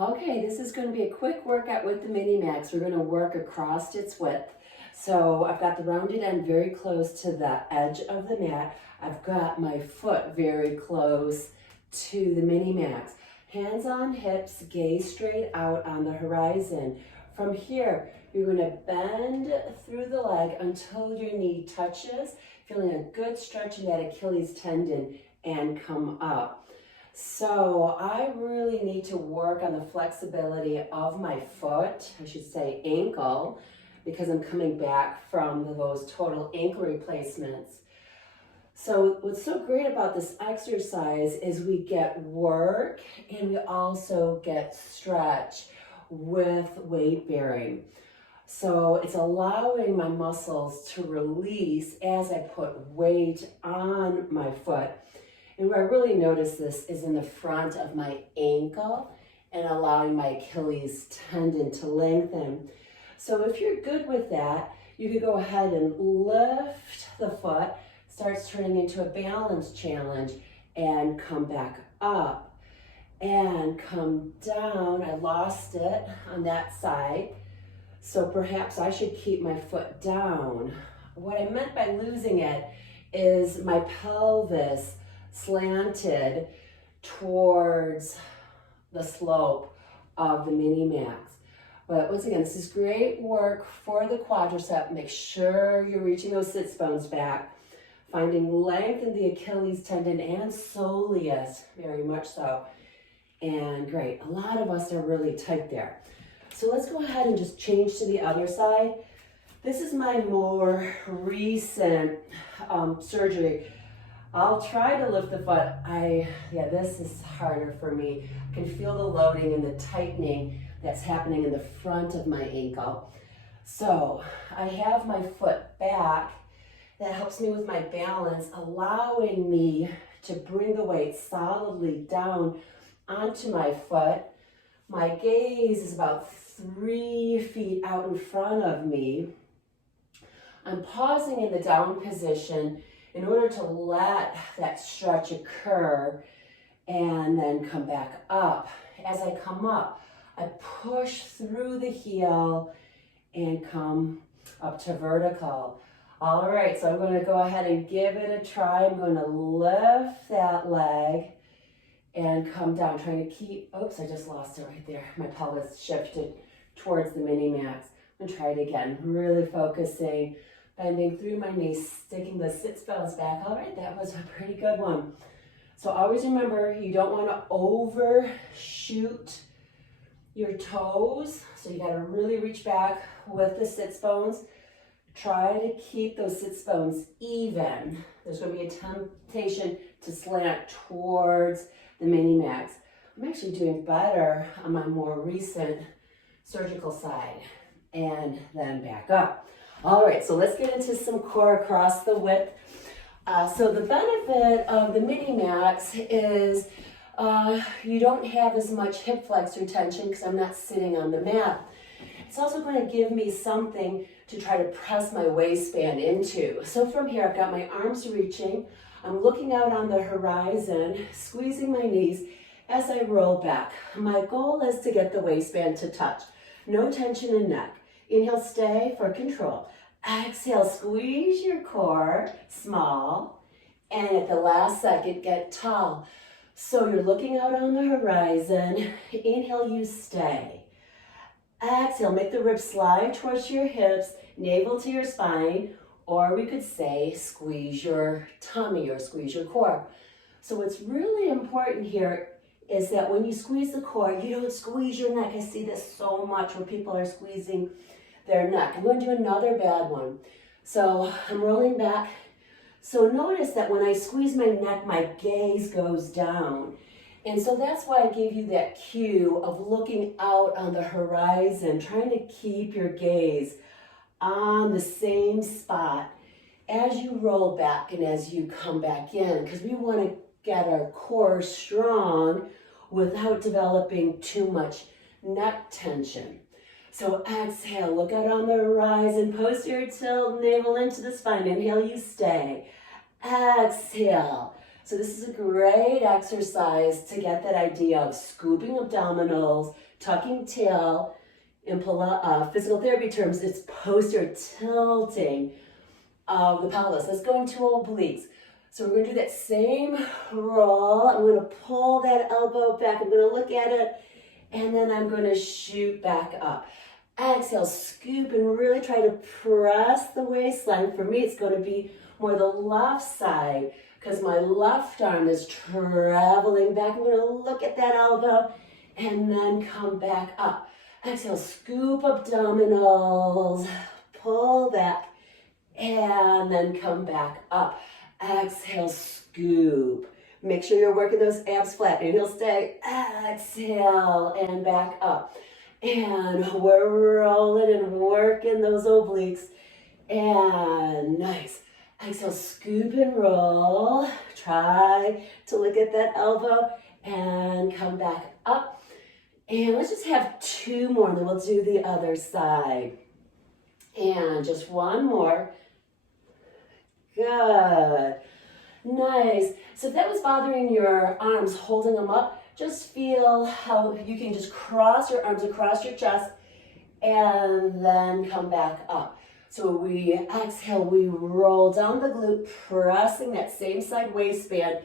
Okay, this is going to be a quick workout with the MINIMAX. We're going to work across its width. So I've got the rounded end very close to the edge of the mat. I've got my foot very close to the MINIMAX. Hands on hips, gaze straight out on the horizon. From here, you're going to bend through the leg until your knee touches, feeling a good stretch in that Achilles tendon, and come up. So I really need to work on the flexibility of my foot, I should say ankle, because I'm coming back from those total ankle replacements. So what's so great about this exercise is we get work and we also get stretch with weight bearing. So it's allowing my muscles to release as I put weight on my foot. And where I really notice this is in the front of my ankle and allowing my Achilles tendon to lengthen. So if you're good with that, you could go ahead and lift the foot, starts turning into a balance challenge, and come back up and come down. I lost it on that side, so perhaps I should keep my foot down. What I meant by losing it is my pelvis slanted towards the slope of the MINIMAX. But once again, this is great work for the quadricep. Make sure you're reaching those sits bones back, finding length in the Achilles tendon and soleus, very much so. And great, a lot of us are really tight there. So let's go ahead and just change to the other side. This is my more recent surgery. I'll try to lift the foot. This is harder for me. I can feel the loading and the tightening that's happening in the front of my ankle. So I have my foot back. That helps me with my balance, allowing me to bring the weight solidly down onto my foot. My gaze is about 3 feet out in front of me. I'm pausing in the down position in order to let that stretch occur and then come back up. As I come up, I push through the heel and come up to vertical. All right, so I'm going to go ahead and give it a try. I'm going to lift that leg and come down, trying to keep, oops, I just lost it right there. My pelvis shifted towards the MINIMAX. I'm going to try it again, really focusing, bending through my knees, sticking the sits bones back. All right, that was a pretty good one. So always remember, you don't want to overshoot your toes. So you got to really reach back with the sits bones. Try to keep those sits bones even. There's going to be a temptation to slant towards the MINIMAX. I'm actually doing better on my more recent surgical side. And then back up. All right, so let's get into some core across the width. So the benefit of the MINIMAX is you don't have as much hip flexor tension because I'm not sitting on the mat. It's also going to give me something to try to press my waistband into. So from here, I've got my arms reaching. I'm looking out on the horizon, squeezing my knees as I roll back. My goal is to get the waistband to touch. No tension in neck. Inhale, stay for control. Exhale, squeeze your core, small. And at the last second, get tall. So you're looking out on the horizon. Inhale, you stay. Exhale, make the ribs slide towards your hips, navel to your spine, or we could say squeeze your tummy or squeeze your core. So what's really important here is that when you squeeze the core, you don't squeeze your neck. I see this so much where people are squeezing their neck. I'm going to do another bad one. So I'm rolling back. So notice that when I squeeze my neck, my gaze goes down. And so that's why I gave you that cue of looking out on the horizon, trying to keep your gaze on the same spot as you roll back and as you come back in, because we want to get our core strong without developing too much neck tension. So exhale, look out on the horizon, posterior tilt, navel into the spine. Inhale, you stay. Exhale, So this is a great exercise to get that idea of scooping abdominals, tucking tail. In physical therapy terms, it's posterior tilting of the pelvis. Let's go into obliques. So we're going to do that same roll. I'm going to pull that elbow back. I'm going to look at it, and then I'm going to shoot back up. Exhale, scoop, and really try to press the waistline. For me, it's going to be more the left side because my left arm is traveling back. I'm going to look at that elbow and then come back up. Exhale, scoop abdominals, pull back, and then come back up. Exhale, scoop. Make sure you're working those abs flat. Inhale, stay. Exhale, and back up. And we're rolling and working those obliques. And nice. Exhale, scoop and roll. Try to look at that elbow and come back up. And let's just have 2 more, and then we'll do the other side. And just 1 more. Good. Nice. So if that was bothering your arms, holding them up, just feel how you can just cross your arms across your chest and then come back up. So we exhale, we roll down the glute, pressing that same side waistband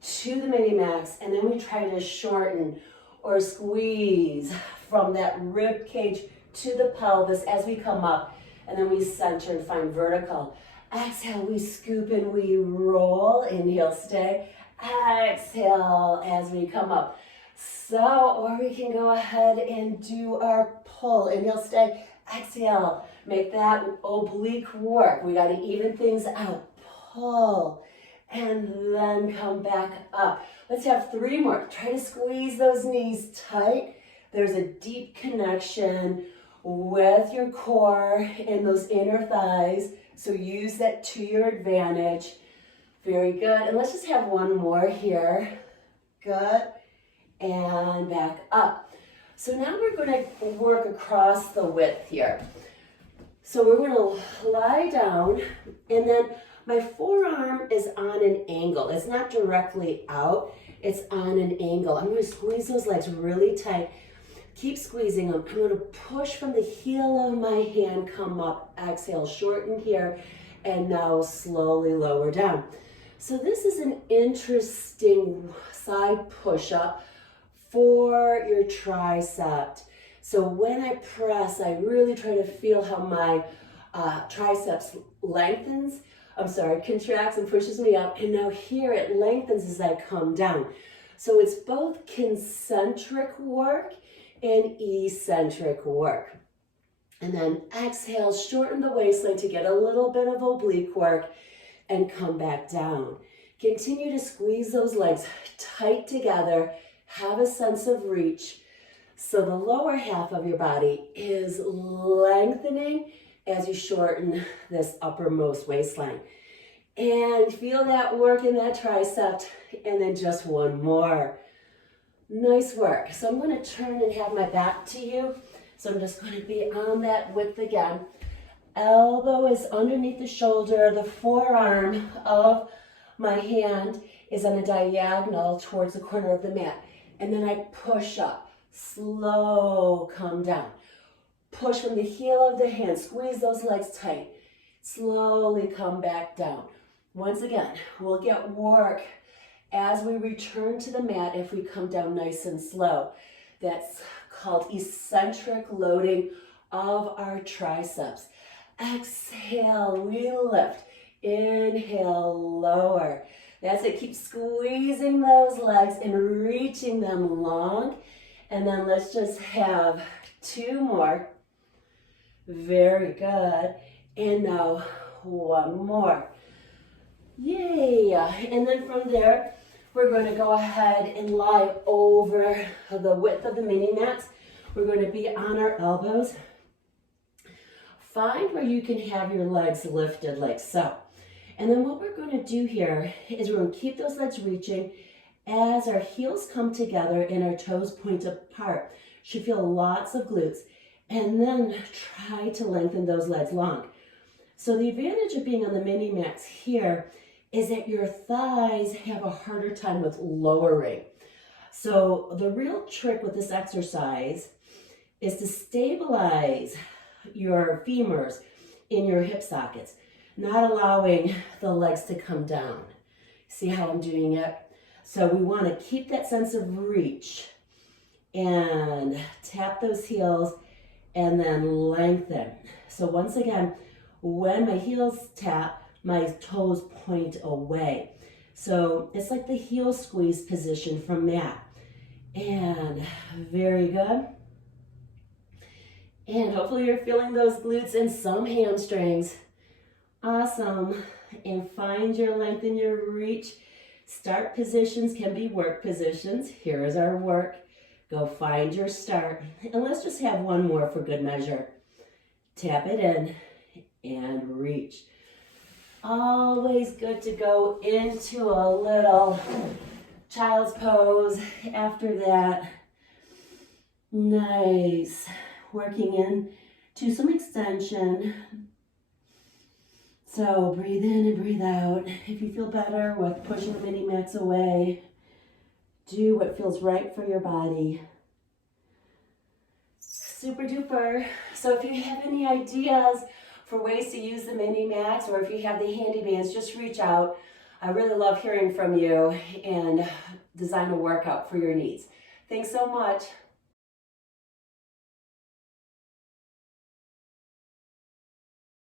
to the MINIMAX, and then we try to shorten or squeeze from that rib cage to the pelvis as we come up, and then we center and find vertical. Exhale, we scoop and we roll. Inhale, stay. Exhale as we come up. So, or we can go ahead and do our pull. Inhale, stay. Exhale. Make that oblique work. We got to even things out. Pull. And then come back up. Let's have 3 more. Try to squeeze those knees tight. There's a deep connection with your core and those inner thighs. So use that to your advantage. Very good. And let's just have 1 more here. Good. And back up. So now we're going to work across the width here. So we're going to lie down, and then my forearm is on an angle. It's not directly out. It's on an angle. I'm going to squeeze those legs really tight. Keep squeezing them. I'm going to push from the heel of my hand, come up, exhale, shorten here, and now slowly lower down. So this is an interesting side push-up for your tricep. So when I press, I really try to feel how my triceps contracts and pushes me up. And now here it lengthens as I come down. So it's both concentric work and eccentric work. And then exhale, shorten the waistline to get a little bit of oblique work and come back down. Continue to squeeze those legs tight together. Have a sense of reach. So the lower half of your body is lengthening as you shorten this uppermost waistline. And feel that work in that tricep. And then just 1 more. Nice work. So I'm going to turn and have my back to you. So I'm just going to be on that width again. Elbow is underneath the shoulder. The forearm of my hand is on a diagonal towards the corner of the mat. And then I push up. Slow, come down. Push from the heel of the hand. Squeeze those legs tight. Slowly come back down. Once again, we'll get work as we return to the mat if we come down nice and slow. That's called eccentric loading of our triceps. Exhale, we lift. Inhale, lower. That's it. Keep squeezing those legs and reaching them long. And then let's just have 2 more. Very good. And now 1 more. Yay. And then from there, we're going to go ahead and lie over the width of the MINIMAX. We're going to be on our elbows. Find where you can have your legs lifted like so. And then what we're going to do here is we're going to keep those legs reaching as our heels come together and our toes point apart. Should feel lots of glutes. And then try to lengthen those legs long. So the advantage of being on the MINIMAX here is that your thighs have a harder time with lowering. So the real trick with this exercise is to stabilize your femurs in your hip sockets, not allowing the legs to come down. See how I'm doing it? So we want to keep that sense of reach and tap those heels and then lengthen. So once again, when my heels tap, my toes point away. So it's like the heel squeeze position from mat. And very good. And hopefully you're feeling those glutes and some hamstrings. Awesome. And find your length and your reach. Start positions can be work positions. Here is our work. Go find your start. And let's just have one more for good measure. Tap it in and reach. Always good to go into a little child's pose after that. Nice. Working in to some extension. So breathe in and breathe out. If you feel better with pushing the MINIMAX away, do what feels right for your body. Super duper. So if you have any ideas for ways to use the MINIMAX, or if you have the handy bands, just reach out. I really love hearing from you and design a workout for your needs. Thanks so much.